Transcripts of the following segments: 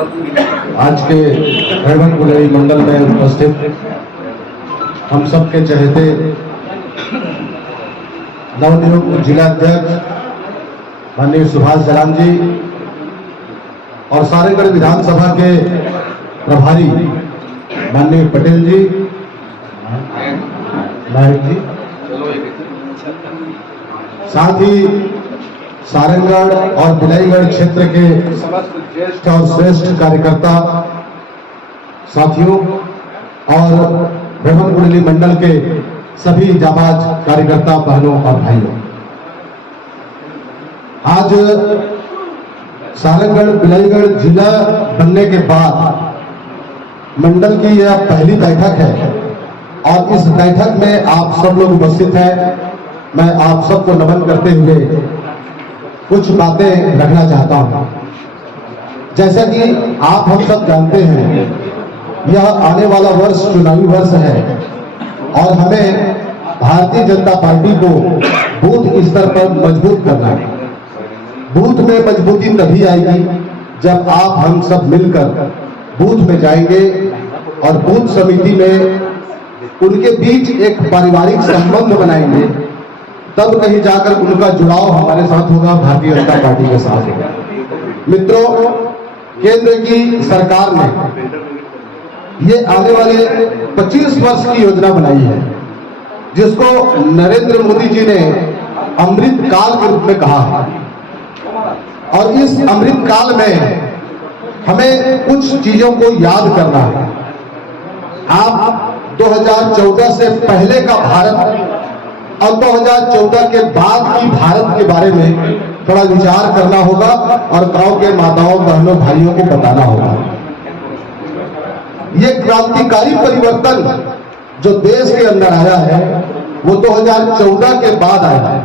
आज के रेवन कुलेरी मंडल में उपस्थित हम सबके चहेते नवनियुक्त जिलाध्यक्ष माननीय सुभाष जलान जी और सारेगढ़ विधानसभा के प्रभारी माननीय पटेल जी, नायक जी, साथ ही सारंगगढ़ और बिलाईगढ़ क्षेत्र के समस्त ज्येष्ठ और श्रेष्ठ कार्यकर्ता साथियों और रेवन कुलेरी मंडल के सभी जाबाज कार्यकर्ता बहनों और भाइयों, आज सारंगगढ़ बिलाईगढ़ जिला बनने के बाद मंडल की यह पहली बैठक है और इस बैठक में आप सब लोग उपस्थित हैं। मैं आप सबको नमन करते हुए कुछ बातें रखना चाहता हूं। जैसा कि आप हम सब जानते हैं, यह आने वाला वर्ष चुनावी वर्ष है और हमें भारतीय जनता पार्टी को बूथ स्तर पर मजबूत करना है। बूथ में मजबूती तभी आएगी जब आप हम सब मिलकर बूथ में जाएंगे और बूथ समिति में उनके बीच एक पारिवारिक संबंध बनाएंगे, तब कहीं जाकर उनका जुड़ाव हमारे साथ होगा, भारतीय जनता पार्टी के साथ होगा। मित्रों, केंद्र की सरकार ने ये आने वाले 25 वर्ष की योजना बनाई है, जिसको नरेंद्र मोदी जी ने अमृत काल के रूप में कहा है। और इस अमृत काल में हमें कुछ चीजों को याद करना है। आप 2014 से पहले का भारत और 2014 के बाद की भारत के बारे में थोड़ा विचार करना होगा और गांव के माताओं बहनों भाइयों को बताना होगा। ये क्रांतिकारी परिवर्तन जो देश के अंदर आया है वो 2014 के बाद आया है।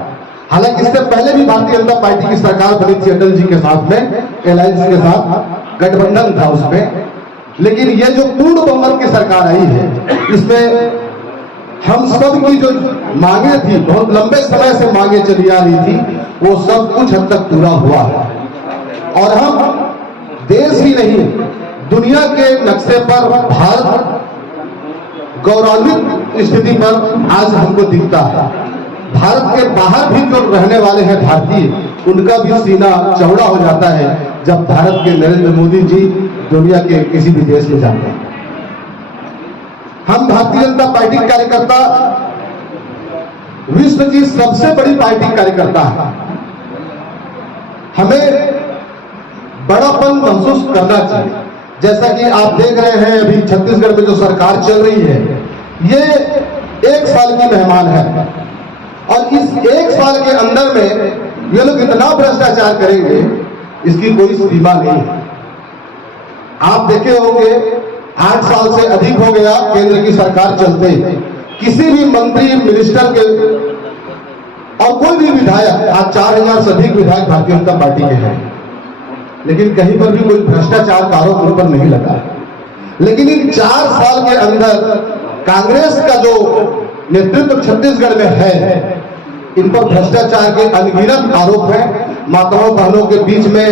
हालांकि इससे पहले भी भारतीय जनता पार्टी की सरकार बनी थी अटल जी के साथ में, एलायंस के साथ गठबंधन था उसमें, लेकिन ये जो पूर्ण बहुमत की सरकार आई है, इसमें हम सब की जो मांगे थी, बहुत लंबे समय से मांगे चली आ रही थी, वो सब कुछ हद तक पूरा हुआ है। और हम देश ही नहीं, दुनिया के नक्शे पर भारत गौरवान्वित स्थिति पर आज हमको दिखता है। भारत के बाहर भी जो रहने वाले हैं भारतीय, उनका भी सीना चौड़ा हो जाता है जब भारत के नरेंद्र मोदी जी दुनिया के किसी भी देश में जाते हैं। हम भारतीय जनता पार्टी कार्यकर्ता विश्व की सबसे बड़ी पार्टी कार्यकर्ता है। हमें बड़ापन महसूस करना चाहिए। जैसा कि आप देख रहे हैं, अभी छत्तीसगढ़ में जो सरकार चल रही है, ये 1 साल की मेहमान है और इस 1 साल के अंदर में ये लोग इतना भ्रष्टाचार करेंगे, इसकी कोई सीमा नहीं है। आप देखे होंगे 8 साल से अधिक हो गया केंद्र की सरकार चलते, किसी भी मंत्री मिनिस्टर के और कोई भी विधायक, आज 4000 से अधिक विधायक भारतीय जनता पार्टी के हैं, लेकिन कहीं पर भी कोई भ्रष्टाचार का आरोप उन पर नहीं लगा। लेकिन इन 4 साल के अंदर कांग्रेस का जो नेतृत्व छत्तीसगढ़ में है, इन पर भ्रष्टाचार के अनगिनत आरोप हैं। माताओं बहनों के बीच में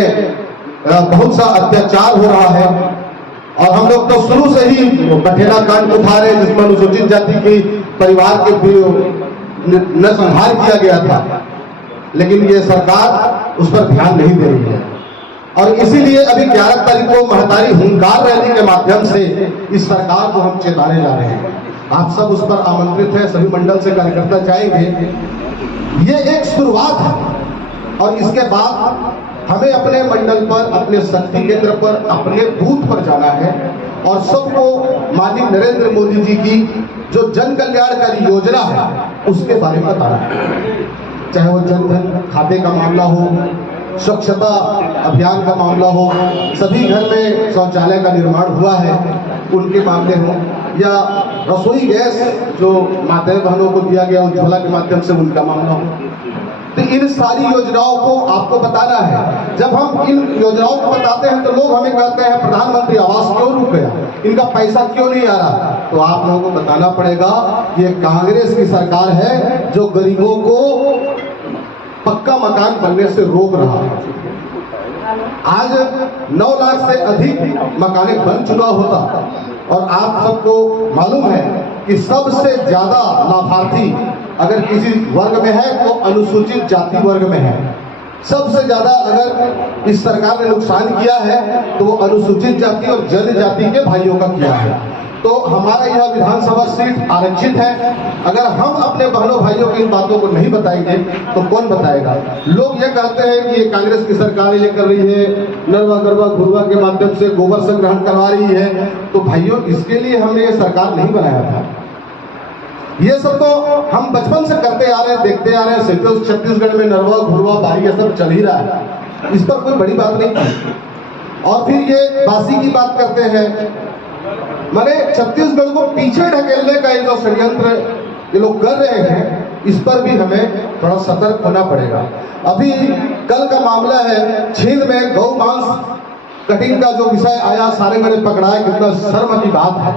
बहुत सा अत्याचार हो रहा है और हम लोग तो शुरू से ही बठेला कांड उठा रहे, जिसमें अनुसूचित जाति की परिवार के नरसंहार किया गया था, लेकिन ये सरकार उस पर ध्यान नहीं दे रही है। और इसीलिए अभी 11 तारीख को महतारी हुंकार रैली के माध्यम से इस सरकार को हम चेताने जा रहे हैं। आप सब उस पर आमंत्रित हैं, सभी मंडल से कार्यकर्ता जाएंगे। ये एक शुरुआत है और इसके बाद हमें अपने मंडल पर, अपने शक्ति केंद्र पर, अपने बूथ पर जाना है और सबको माननीय नरेंद्र मोदी जी की जो जन कल्याणकारी योजना है उसके बारे में बताना है। चाहे वो जन धन खाते का मामला हो, स्वच्छता अभियान का मामला हो, सभी घर में शौचालय का निर्माण हुआ है उनके मामले हो, या रसोई गैस जो माताएं बहनों को दिया गया उज्ज्वला के माध्यम से उनका मामला हो। तो इन सारी योजनाओं को आपको बताना है। जब हम इन योजनाओं को बताते हैं तो लोग हमें कहते हैं प्रधानमंत्री आवास क्यों रुक गया, इनका पैसा क्यों नहीं आ रहा। तो आप लोगों को बताना पड़ेगा, ये कांग्रेस की सरकार है जो गरीबों को पक्का मकान बनने से रोक रहा है। आज 9 लाख से अधिक मकाने बन चुका होता, और आप सबको मालूम है कि सबसे ज्यादा लाभार्थी अगर किसी वर्ग में है तो अनुसूचित जाति वर्ग में है। सबसे ज्यादा अगर इस सरकार ने नुकसान किया है तो वो अनुसूचित जाति और जनजाति के भाइयों का किया है। तो हमारा यह विधानसभा सीट आरक्षित है। अगर हम अपने बहनों भाइयों की इन बातों को नहीं बताएंगे तो कौन बताएगा? लोग ये कहते हैं कि ये कांग्रेस की सरकार ये कर रही है, नरवा गरवा घुरवा के माध्यम से गोबर संग्रहण करवा रही है। तो भाइयों, इसके लिए हमने ये सरकार नहीं बनाया था। ये सब तो हम बचपन से करते आ रहे हैं, देखते आ रहे हैं। छत्तीसगढ़ में नरवा घुरवा बारी ये सब चल ही रहा है, इस पर कोई बड़ी बात नहीं थी। और फिर ये बासी की बात करते हैं, माने छत्तीसगढ़ को पीछे ढकेलने का ये जो षड्यंत्र ये लोग कर रहे हैं, इस पर भी हमें थोड़ा सतर्क होना पड़ेगा। अभी कल का मामला है, छींद में गौ मांस कटिंग का जो विषय आया, सारे मेरे पकड़ाए, कितना शर्म की बात है।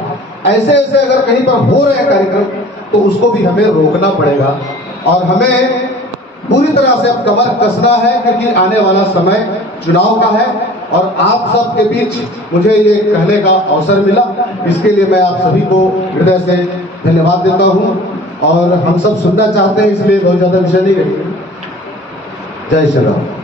ऐसे ऐसे अगर कहीं पर हो रहे हैं कार्यक्रम तो उसको भी हमें रोकना पड़ेगा, और हमें पूरी तरह से अब कमर कसना है, क्योंकि आने वाला समय चुनाव का है। और आप सब के बीच मुझे ये कहने का अवसर मिला, इसके लिए मैं आप सभी को हृदय से धन्यवाद देता हूँ। और हम सब सुनना चाहते हैं, इसलिए बहुत ज्यादा विषय नहीं है। जय श्री राम।